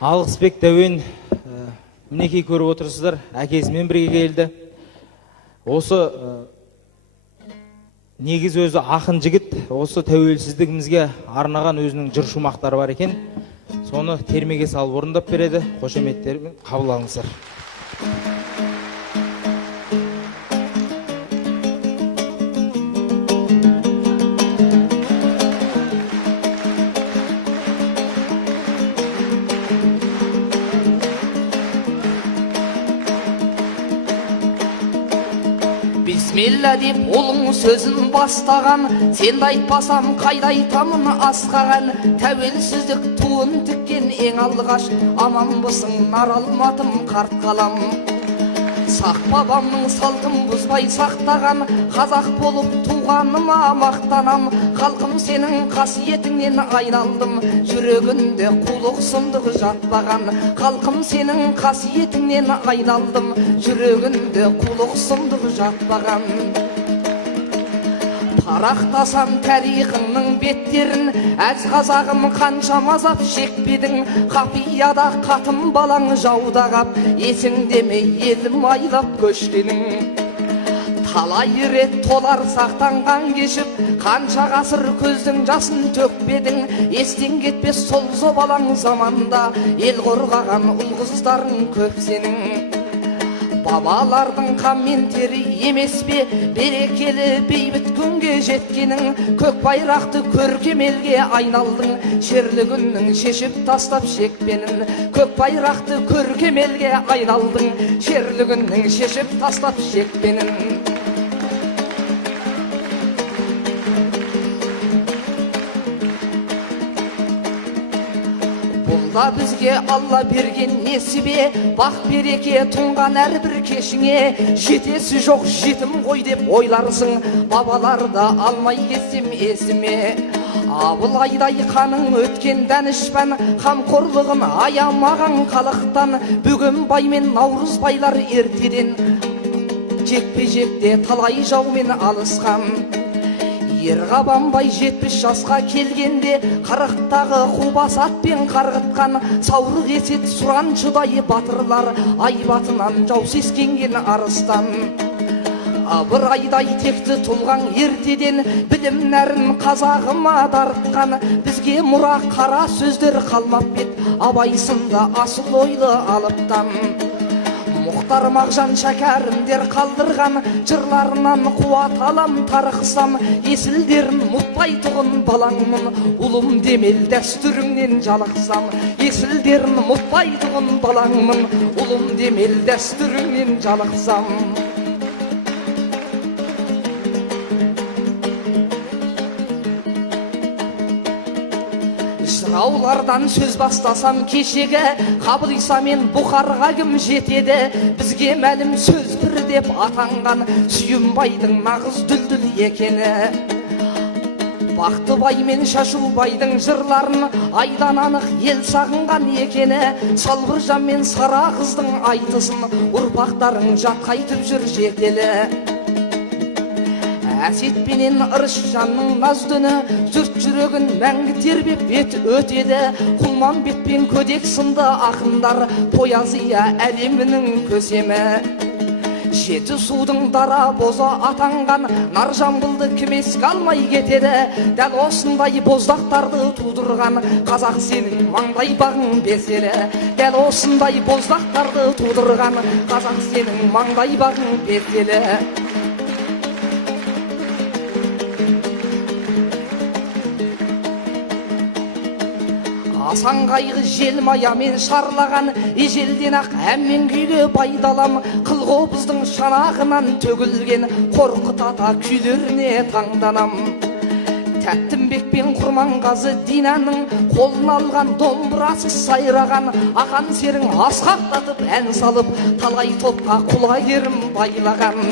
Алғысбек Дәуен мінекей көріп отырсыздар, әкесімен бірге келді. Осы негіз өзі ақын жігіт, осы тәуелсіздігімізге арнаған өзінің жыр шумақтары бар екен. Соны термеге салып орындап береді. Қошеметтерімен қабыл алыңыздар. Бисмилла деп ұлың сөзін бастаған, сенді айтпасам қайда айтамын асқаған. Тәуелсіздік туын тіккен ең алғаш, аманбысың нар алматым қарт қалам. Сақ бабамның салтын бұзбай сақтаған, қазақ болып туғаныма мақтанам. Халқым сенің қасиетіңнен айналдым, жүрегінде қулық сұмдық жатпаған. Халқым сенің қасиетіңнен айналдым, жүрегінде қулық сұмдық жатпаған. Парақтасам тарихыңның беттерін, әз қазағым қанша мазап шекпедің. Қапияда қатын балаң жауда қап, есіңде ме елім айлап көшкенің. Талай рет толар сақтанған кешіп, қанша ғасыр көздің жасын төкпедің. Естен кетпес сол зобалаң заманда, ел қорғаған ұл қыздарың көп сенің. Бабалардың қаммен тері емес пе, берекелі бейбіт күнге жеткенің. Көк байрақты көркем елге айналдың, шерлі күннің шешіп тастап шекпенін. Көк байрақты көркем елге айналдың, шерлі күннің шешіп тастап шекпенін. Бұлда бізге Алла берген несібе, бақ береке тұнған әрбір кешіңе. Жетесі жоқ жетім ғой деп ойларсың, бабаларды алмай кетсем есіме. Абылайдай қаның өткен дәнішпан, қамқорлығын аямаған халықтан. Бүгін бай мен наурыз байлар ертеден, жекпе-жекте талай жаумен алысқан. Ерғабанбай 70 жасқа келгенде, қырықтағы қубас атпен қарғытқан. Саурық есет сұраншыдай батырлар, айбатынан жау сескенген арыстан. Абырайдай текті тұлған ертеден, білім нәрін қазағыма дарытқан. Бізге мұра қара сөздер қалмап бет, Абай сынды асыл ойлы алыптан. Мұхтар Мағжан шәкәрімдер қалдырған, жырларынан қуат алам тарықсам. Есілдерін мұтпайтұғын балаңмын, ұлым демел дәстүріңнен жалықсам. Есілдерін мұтпайтұғын балаңмын, ұлым демел дәстүріңнен жалықсам. Жыраулардан сөз бастасам кешегі, Қабылиса мен Бұхарға кім жетеді? Бізге мәлім сөз бір деп атанған, Сүйімбайдың нағыз дүлдүл екені. Бақтыбай мен Шашубайдың жырларын айдан анық ел сағынған екені. Салбыржан мен Сара қыздың айтысын ұрпақтарың жатқайтып жүр жетелі. Әсетпенен Ырысжанның наздыны, жұрт жүрегін мәңгі тербеп бет өтеді. Құлманбет пен Көдек сынды ақындар, поэзия әлемінің көсемі. Жеті судың дара бозы атанған, нар жамбылды кім еске алмай кетеді. Дәл осындай боздақтарды тудырған, қазақ сенің маңдай бағың беселі. Дәл осындай боздақтарды тудырған, қазақ сенің маңдай бағың беселі. Асан қайғы желмаямен шарлаған, ежелден ақ әммен күйге байдалам. Қылғобыздың шанағынан төгілген, қорқыт ата күйлеріне таңданам. Тәттімбек пен Құрманғазы Динаның қолын алған, домбырасы сайраған. Ақан серің асқақтатып ән салып, талай топқа құлагерім байлаған.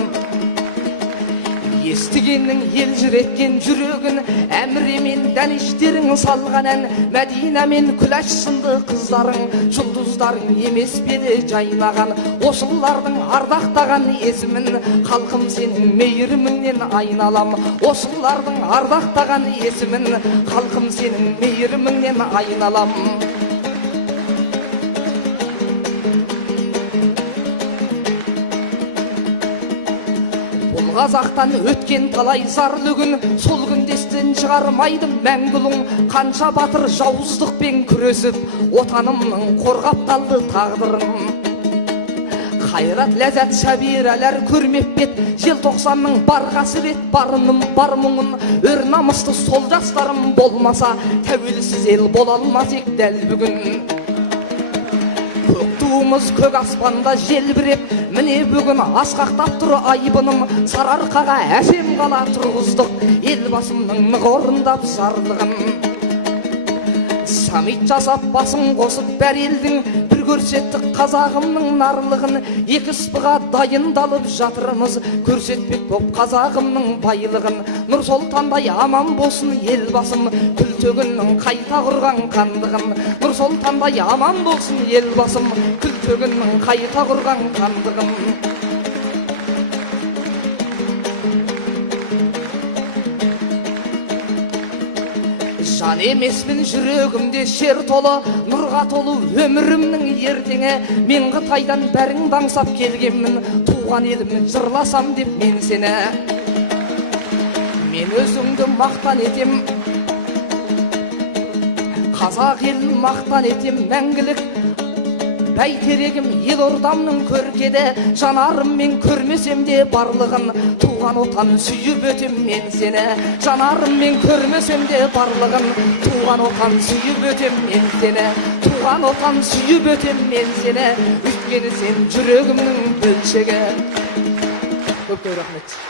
Естігеннің ел жүреткен жүрегін, Әміре мен Дәнештерің салған ән. Мәдина мен Күләш сынды қыздарың, жұлдыздарың емес педі жайнаған. Осылардың ардақтаған есімін, халқым сенің мейіріміңнен айналам. Осылардың ардақтаған есімін, халқым сенің мейіріміңнен айналам. қазақтан өткен талай зарлы күн, сол күнді естен шығармайды мәңгілің. Қанша батыр жауыздықпен күресіп, отанымның қорғап қалды тағдырын. Қайрат ләззат шәбирәләр көрмеп бет, желтоқсанның бар қасірет барыным бар мұңын. Өр намысты сол жастарым болмаса, тәуелсіз ел бола алмас ек дәл бүгін. Көк туымыз көк аспанда желбіреп, міне бүгін асқақтап тұр айбыным. Сарыарқаға әсем қала тұрғыздық, елбасымның нық орындап зарлығын. Саммит жасап басын қосып бәр елдің, бір көрсеттік қазағымның нарлығын. Екі спыға дайындалып жатырмыз, көрсетпек боп қазағымның байлығын. Нұр Сұлтандай аман болсын елбасым, күлтөгіннің қайта құрған қандығын. Нұр Сұлтандай аман болсын елбасым, күлтөгіннің қайта құрған қандығын. Жан емеспін жүрегімде шер толы, нұрға толы өмірімнің ертеңі. Мен Қытайдан бәріңді аңсап келгенмін, туған елімнің жырласам деп мен сені. Мен өзіңді мақтан етем, қазақ елін мақтан етем мәңгілік. Бәйтерегім елордамның көркеді, жанарыммен көрмесем де барлығын. Туған отан сүйіп өтем мен сені, жанарыммен көрмесем де барлығын. Туған отан сүйіп өтем мен сені, туған отан сүйіп өтем мен сені. Өйткені сен жүрегімнің бөлшегі. Көп рахмет.